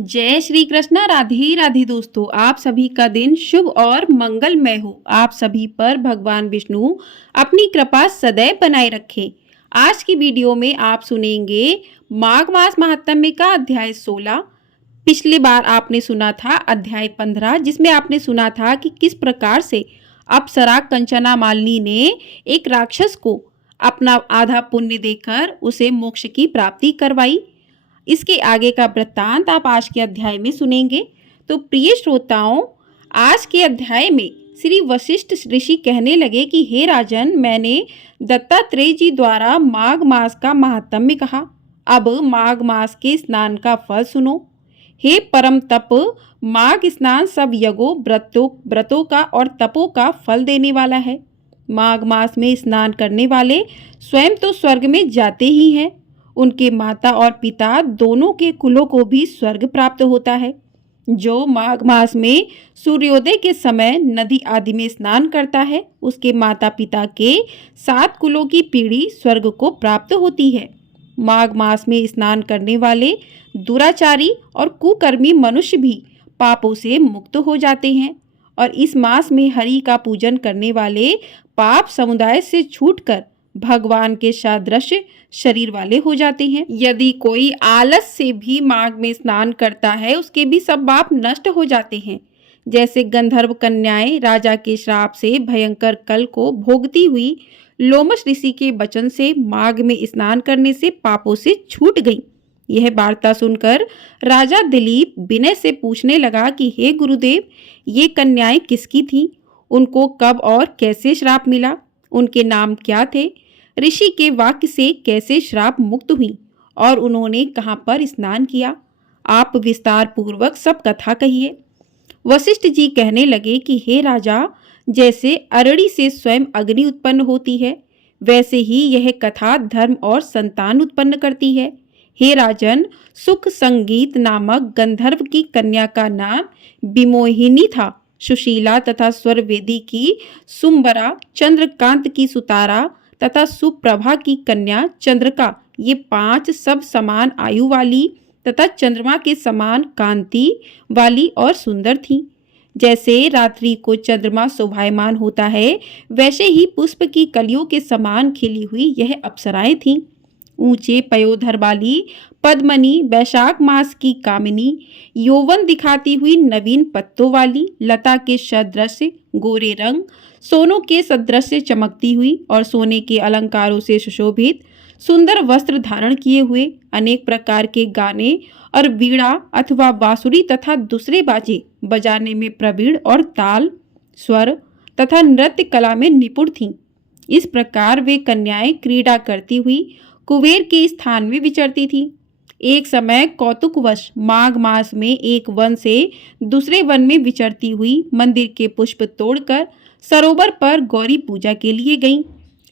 जय श्री कृष्ण। राधे राधे दोस्तों, आप सभी का दिन शुभ और मंगलमय हो। आप सभी पर भगवान विष्णु अपनी कृपा सदैव बनाए रखें। आज की वीडियो में आप सुनेंगे माघ मास महात्म्य का अध्याय 16। पिछली बार आपने सुना था अध्याय 15, जिसमें आपने सुना था कि किस प्रकार से अप्सरा कंचना मालिनी ने एक राक्षस को अपना आधा पुण्य देकर उसे मोक्ष की प्राप्ति करवाई। इसके आगे का वृत्तांत आप आज के अध्याय में सुनेंगे। तो प्रिय श्रोताओं, आज के अध्याय में श्री वशिष्ठ ऋषि कहने लगे कि हे राजन, मैंने दत्तात्रेय जी द्वारा माघ मास का महात्म्य कहा। अब माघ मास के स्नान का फल सुनो। हे परम तप, माघ स्नान सब यज्ञों व्रतों का और तपों का फल देने वाला है। माघ मास में स्नान करने वाले स्वयं तो स्वर्ग में जाते ही हैं, उनके माता और पिता दोनों के कुलों को भी स्वर्ग प्राप्त होता है। जो माघ मास में सूर्योदय के समय नदी आदि में स्नान करता है, उसके माता पिता के 7 कुलों की पीढ़ी स्वर्ग को प्राप्त होती है। माघ मास में स्नान करने वाले दुराचारी और कुकर्मी मनुष्य भी पापों से मुक्त हो जाते हैं और इस मास में हरि का पूजन करने वाले पाप समुदाय से छूटकर भगवान के सादृश शरीर वाले हो जाते हैं। यदि कोई आलस से भी माघ में स्नान करता है, उसके भी सब पाप नष्ट हो जाते हैं। जैसे गंधर्व कन्याएं राजा के श्राप से भयंकर कल को भोगती हुई लोमश ऋषि के वचन से माघ में स्नान करने से पापों से छूट गईं। यह वार्ता सुनकर राजा दिलीप विनय से पूछने लगा कि हे गुरुदेव, ये कन्याएं किसकी थीं? उनको कब और कैसे श्राप मिला? उनके नाम क्या थे? ऋषि के वाक्य से कैसे श्राप मुक्त हुई और उन्होंने कहाँ पर स्नान किया? आप विस्तार पूर्वक सब कथा कहिए। वशिष्ठ जी कहने लगे कि हे राजा, जैसे अरड़ी से स्वयं अग्नि उत्पन्न होती है, वैसे ही यह कथा धर्म और संतान उत्पन्न करती है। हे राजन, सुख संगीत नामक गंधर्व की कन्या का नाम विमोहिनी था। सुशीला तथा स्वरवेदी की सुंबरा, चंद्रकांत की सुतारा तथा सुप्रभा की कन्या चंद्रका, ये 5 सब समान आयु वाली तथा चंद्रमा के समान कांति वाली और सुंदर थीं। जैसे रात्रि को चंद्रमा शोभायमान होता है, वैसे ही पुष्प की कलियों के समान खिली हुई यह अप्सराएं थीं। ऊंचे पयोधर वाली पद्मनी, वैशाख मास की कामिनी, यौवन दिखाती हुई नवीन पत्तों वाली, लता के सदृश गोरे रंग, सोनों के सदृश चमकती हुई और सोने के अलंकारों से सुशोभित, सुंदर वस्त्र धारण किए हुए, अनेक प्रकार के गाने और वीणा अथवा बांसुरी तथा दूसरे बाजे बजाने में प्रवीण और ताल, स्वर तथा नृत्य कला में निपुण थीं। इस प्रकार वे कन्याएं क्रीड़ा करती हुई कुबेर के स्थान में विचरती थी। एक समय कौतुकवश माघ मास में एक वन से दूसरे वन में विचरती हुई मंदिर के पुष्प तोड़कर सरोवर पर गौरी पूजा के लिए गईं।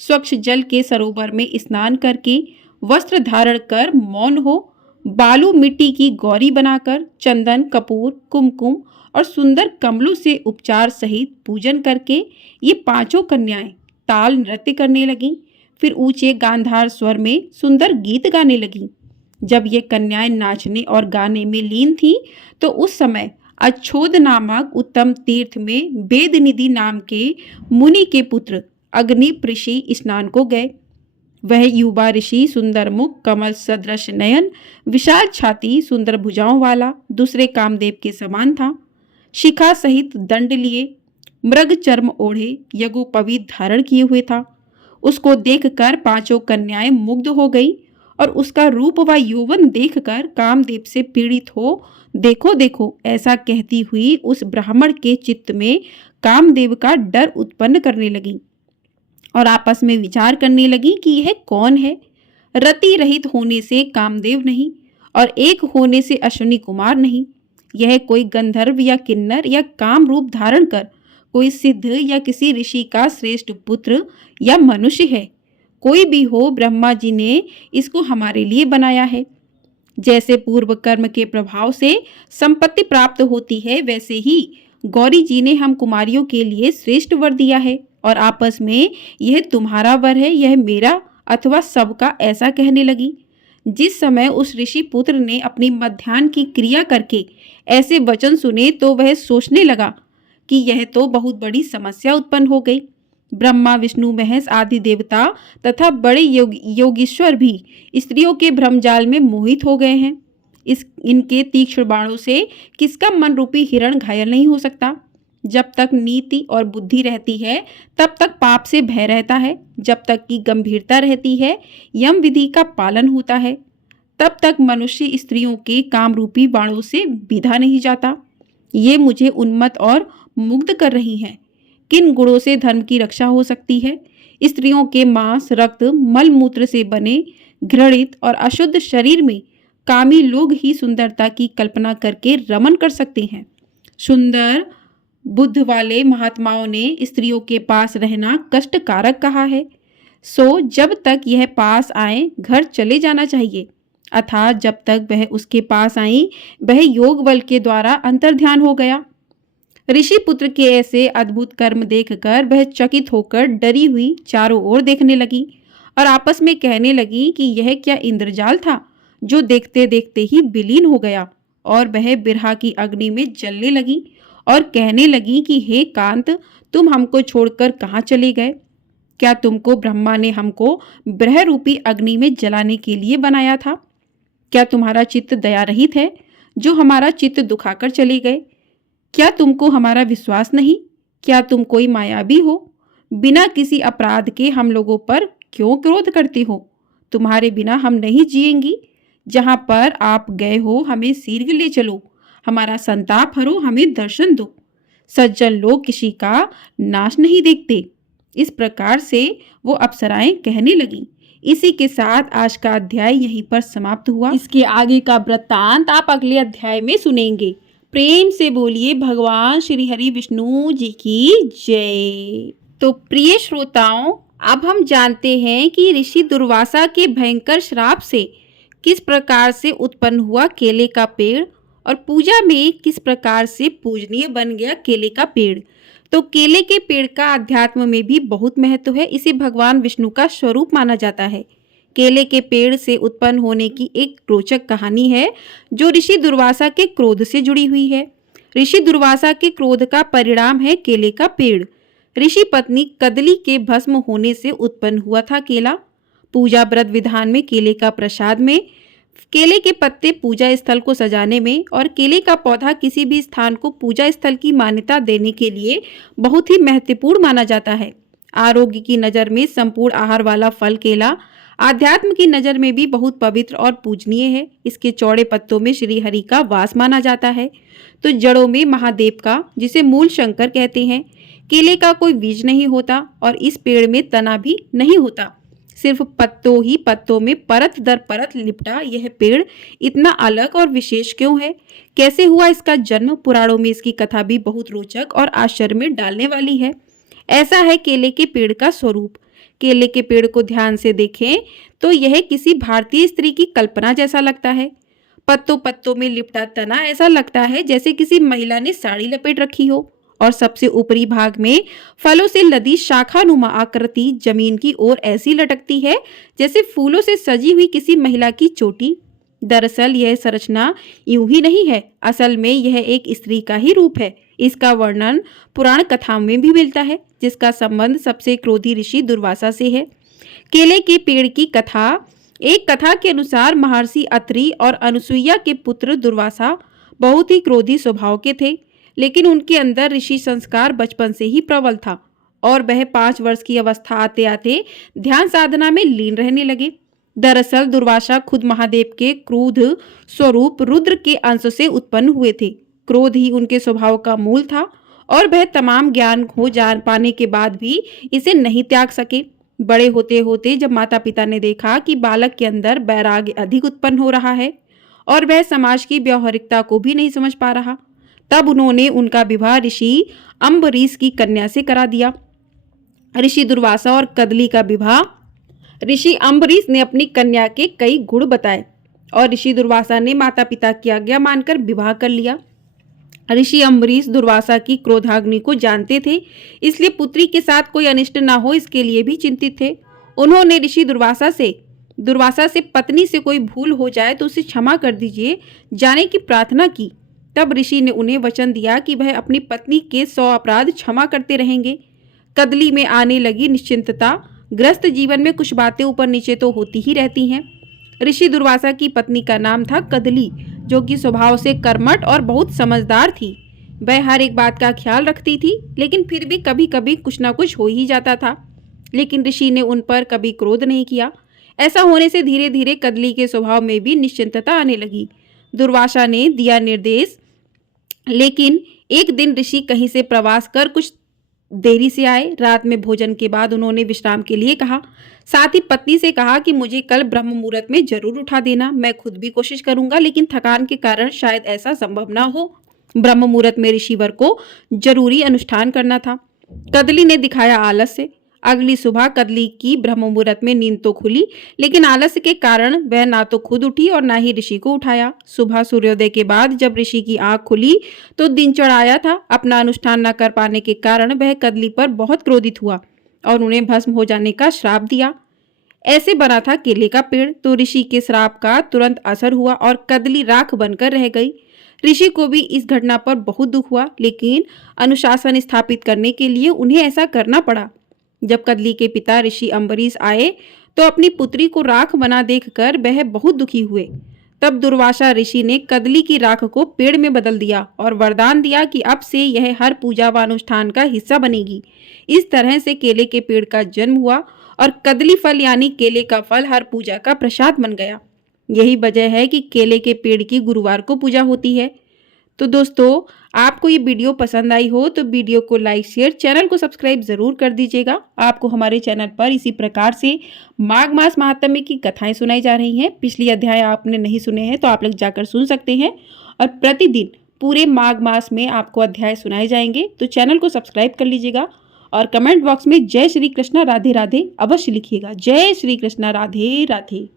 स्वच्छ जल के सरोवर में स्नान करके वस्त्र धारण कर मौन हो बालू मिट्टी की गौरी बनाकर चंदन, कपूर, कुमकुम और सुंदर कमलों से उपचार सहित पूजन करके ये 5 कन्याएं ताल नृत्य करने लगीं। फिर ऊंचे गांधार स्वर में सुंदर गीत गाने लगीं। जब ये कन्याएं नाचने और गाने में लीन थीं, तो उस समय अच्छोद नामक उत्तम तीर्थ में वेदनिधि नाम के मुनि के पुत्र अग्निप ऋषि स्नान को गए। वह युवा ऋषि सुंदर मुख, कमल सदृश नयन, विशाल छाती, सुंदर भुजाओं वाला, दूसरे कामदेव के समान था। शिखा सहित दंड लिए, मृग चर्म ओढ़े, यज्ञोपवीत धारण किए हुए था। उसको देखकर 5 कन्याएं मुग्ध हो गई और उसका रूप व यौवन देखकर कामदेव से पीड़ित हो देखो देखो ऐसा कहती हुई उस ब्राह्मण के चित्त में कामदेव का डर उत्पन्न करने लगी और आपस में विचार करने लगी कि यह कौन है। रति रहित होने से कामदेव नहीं और एक होने से अश्विनी कुमार नहीं। यह कोई गंधर्व या किन्नर या काम रूप धारण कर कोई सिद्ध या किसी ऋषि का श्रेष्ठ पुत्र या मनुष्य है। कोई भी हो, ब्रह्मा जी ने इसको हमारे लिए बनाया है। जैसे पूर्व कर्म के प्रभाव से संपत्ति प्राप्त होती है, वैसे ही गौरी जी ने हम कुमारियों के लिए श्रेष्ठ वर दिया है और आपस में यह तुम्हारा वर है, यह मेरा अथवा सबका, ऐसा कहने लगी। जिस समय उस ऋषि पुत्र ने अपनी मध्याह्न की क्रिया करके ऐसे वचन सुने तो वह सोचने लगा कि यह तो बहुत बड़ी समस्या उत्पन्न हो गई। ब्रह्मा, विष्णु, महेश आदि देवता तथा बड़े योगीश्वर भी स्त्रियों के भ्रमजाल में मोहित हो गए हैं। इनके तीक्ष्ण बाणों से किसका मन रूपी हिरण घायल नहीं हो सकता। जब तक नीति और बुद्धि रहती है तब तक पाप से भय रहता है। जब तक की गंभीरता रहती है, यम विधि का पालन होता है, तब तक मनुष्य स्त्रियों के काम रूपी बाणों से बीधा नहीं जाता। ये मुझे उन्मत्त और मुग्ध कर रही हैं। किन गुणों से धर्म की रक्षा हो सकती है? स्त्रियों के मांस, रक्त, मल मूत्र से बने घृणित और अशुद्ध शरीर में कामी लोग ही सुंदरता की कल्पना करके रमन कर सकते हैं। सुंदर बुद्ध वाले महात्माओं ने स्त्रियों के पास रहना कष्टकारक कहा है। सो जब तक यह पास आए घर चले जाना चाहिए, अर्थात जब तक वह उसके पास आई वह योग बल के द्वारा अंतर्ध्यान हो गया। ऋषि पुत्र के ऐसे अद्भुत कर्म देखकर वह चकित होकर डरी हुई चारों ओर देखने लगी और आपस में कहने लगी कि यह क्या इंद्रजाल था जो देखते देखते ही विलीन हो गया। और वह बिरहा की अग्नि में जलने लगी और कहने लगी कि हे कांत, तुम हमको छोड़कर कहाँ चले गए? क्या तुमको ब्रह्मा ने हमको ब्रह्म रूपी अग्नि में जलाने के लिए बनाया था? क्या तुम्हारा चित्त दया रहित है जो हमारा चित्त दुखाकर चले गए? क्या तुमको हमारा विश्वास नहीं? क्या तुम कोई मायावी हो? बिना किसी अपराध के हम लोगों पर क्यों क्रोध करते हो? तुम्हारे बिना हम नहीं जिएंगी। जहाँ पर आप गए हो हमें शीघ्र ले चलो, हमारा संताप हरो, हमें दर्शन दो। सज्जन लोग किसी का नाश नहीं देखते। इस प्रकार से वो अप्सराएं कहने लगी। इसी के साथ आज का अध्याय यहीं पर समाप्त हुआ। इसके आगे का वृत्तांत आप अगले अध्याय में सुनेंगे। प्रेम से बोलिए भगवान श्री हरि विष्णु जी की जय। तो प्रिय श्रोताओं, अब हम जानते हैं कि ऋषि दुर्वासा के भयंकर श्राप से किस प्रकार से उत्पन्न हुआ केले का पेड़ और पूजा में किस प्रकार से पूजनीय बन गया केले का पेड़। तो केले के पेड़ का अध्यात्म में भी बहुत महत्व है। इसे भगवान विष्णु का स्वरूप माना जाता है। केले के पेड़ से उत्पन्न होने की एक रोचक कहानी है जो ऋषि दुर्वासा के क्रोध से जुड़ी हुई है। ऋषि दुर्वासा के क्रोध का परिणाम है केले का पेड़। ऋषि पत्नी कदली के भस्म होने से उत्पन्न हुआ था केला। पूजा व्रत विधान में केले का प्रसाद में, केले के पत्ते पूजा स्थल को सजाने में और केले का पौधा किसी भी स्थान को पूजा स्थल की मान्यता देने के लिए बहुत ही महत्वपूर्ण माना जाता है। आरोग्य की नज़र में संपूर्ण आहार वाला फल केला आध्यात्म की नज़र में भी बहुत पवित्र और पूजनीय है। इसके चौड़े पत्तों में श्री हरि का वास माना जाता है, तो जड़ों में महादेव का, जिसे मूल शंकर कहते हैं। केले का कोई बीज नहीं होता और इस पेड़ में तना भी नहीं होता, सिर्फ पत्तों ही पत्तों में परत दर परत लिपटा यह पेड़ इतना अलग और विशेष क्यों है? कैसे हुआ इसका जन्म? पुराणों में इसकी कथा भी बहुत रोचक और आश्चर्य में डालने वाली है। ऐसा है केले के पेड़ का स्वरूप। केले के पेड़ को ध्यान से देखें तो यह किसी भारतीय स्त्री की कल्पना जैसा लगता है। पत्तों पत्तों में लिपटा तना ऐसा लगता है जैसे किसी महिला ने साड़ी लपेट रखी हो, और सबसे ऊपरी भाग में फलों से लदी शाखानुमा आकृति जमीन की ओर ऐसी लटकती है जैसे फूलों से सजी हुई किसी महिला की चोटी। दरअसल यह संरचना यूं ही नहीं है, असल में यह एक स्त्री का ही रूप है। इसका वर्णन पुराण कथाओं में भी मिलता है, जिसका संबंध सबसे क्रोधी ऋषि दुर्वासा से है। केले के पेड़ की कथा, एक कथा के अनुसार महर्षि अत्रि और अनुसुईया के पुत्र दुर्वासा बहुत ही क्रोधी स्वभाव के थे, लेकिन उनके अंदर ऋषि संस्कार बचपन से ही प्रबल था और वह 5 वर्ष की अवस्था आते आते ध्यान साधना में लीन रहने लगे। दरअसल दुर्वासा खुद महादेव के क्रोध स्वरूप रुद्र के अंश से उत्पन्न हुए थे। क्रोध ही उनके स्वभाव का मूल था और वह तमाम ज्ञान हो जान पाने के बाद भी इसे नहीं त्याग सके। बड़े होते होते जब माता पिता ने देखा कि बालक के अंदर वैराग्य अधिक उत्पन्न हो रहा है और वह समाज की व्यवहारिकता को भी नहीं समझ पा रहा, तब उन्होंने उनका विवाह ऋषि अम्बरीश की कन्या से करा दिया। ऋषि दुर्वासा और कदली का विवाह ऋषि अम्बरीश ने अपनी कन्या के कई गुण बताए और ऋषि दुर्वासा ने माता पिता की आज्ञा मानकर विवाह कर लिया। ऋषि अम्बरीश दुर्वासा की क्रोधाग्नि को जानते थे, इसलिए पुत्री के साथ कोई अनिष्ट न हो इसके लिए भी चिंतित थे। उन्होंने ऋषि दुर्वासा से दुर्वासा से पत्नी से कोई भूल हो जाए तो उसे क्षमा कर दीजिए जाने की प्रार्थना की। तब ऋषि ने उन्हें वचन दिया कि वह अपनी पत्नी के 100 अपराध क्षमा करते रहेंगे। कदली में आने लगी निश्चिंतता। ग्रस्त जीवन में कुछ बातें ऊपर नीचे तो होती ही रहती हैं। ऋषि दुर्वासा की पत्नी का नाम था कदली, जो कि स्वभाव से कर्मठ और बहुत समझदार थी। वह हर एक बात का ख्याल रखती थी, लेकिन फिर भी कभी कभी कुछ ना कुछ हो ही जाता था। लेकिन ऋषि ने उन पर कभी क्रोध नहीं किया। ऐसा होने से धीरे धीरे कदली के स्वभाव में भी निश्चिंतता आने लगी। दुर्वासा ने दिया निर्देश, लेकिन एक दिन ऋषि कहीं से प्रवास कर कुछ देरी से आए। रात में भोजन के बाद उन्होंने विश्राम के लिए कहा। साथ ही पत्नी से कहा कि मुझे कल ब्रह्म मुहूर्त में जरूर उठा देना। मैं खुद भी कोशिश करूंगा, लेकिन थकान के कारण शायद ऐसा संभव ना हो। ब्रह्म मुहूर्त में ऋषिवर को जरूरी अनुष्ठान करना था। कदली ने दिखाया आलस्य। अगली सुबह कदली की ब्रह्म मुहूर्त में नींद तो खुली, लेकिन आलस्य के कारण वह ना तो खुद उठी और ना ही ऋषि को उठाया। सुबह सूर्योदय के बाद जब ऋषि की आंख खुली तो दिन चढ़ाया था। अपना अनुष्ठान न कर पाने के कारण वह कदली पर बहुत क्रोधित हुआ और उन्हें भस्म हो जाने का श्राप दिया। ऐसे बना था केले का पेड़, तो ऋषि के श्राप का तुरंत असर हुआ और कदली राख बनकर रह गई। ऋषि को भी इस घटना पर बहुत दुख हुआ, लेकिन अनुशासन स्थापित करने के लिए उन्हें ऐसा करना पड़ा। जब कदली के पिता ऋषि अम्बरीश आए तो अपनी पुत्री को राख बना देखकर वह बहुत दुखी हुए। तब दुर्वासा ऋषि ने कदली की राख को पेड़ में बदल दिया और वरदान दिया कि अब से यह हर पूजा व अनुष्ठान का हिस्सा बनेगी। इस तरह से केले के पेड़ का जन्म हुआ और कदली फल यानी केले का फल हर पूजा का प्रसाद बन गया। यही वजह है कि केले के पेड़ की गुरुवार को पूजा होती है। तो दोस्तों, आपको ये वीडियो पसंद आई हो तो वीडियो को लाइक शेयर, चैनल को सब्सक्राइब जरूर कर दीजिएगा। आपको हमारे चैनल पर इसी प्रकार से माघ मास महात्म्य की कथाएं सुनाई जा रही हैं। पिछली अध्याय आपने नहीं सुने हैं तो आप लोग जाकर सुन सकते हैं, और प्रतिदिन पूरे माघ मास में आपको अध्याय सुनाए जाएंगे। तो चैनल को सब्सक्राइब कर लीजिएगा और कमेंट बॉक्स में जय श्री कृष्णा राधे राधे अवश्य लिखिएगा। जय श्री कृष्णा राधे राधे।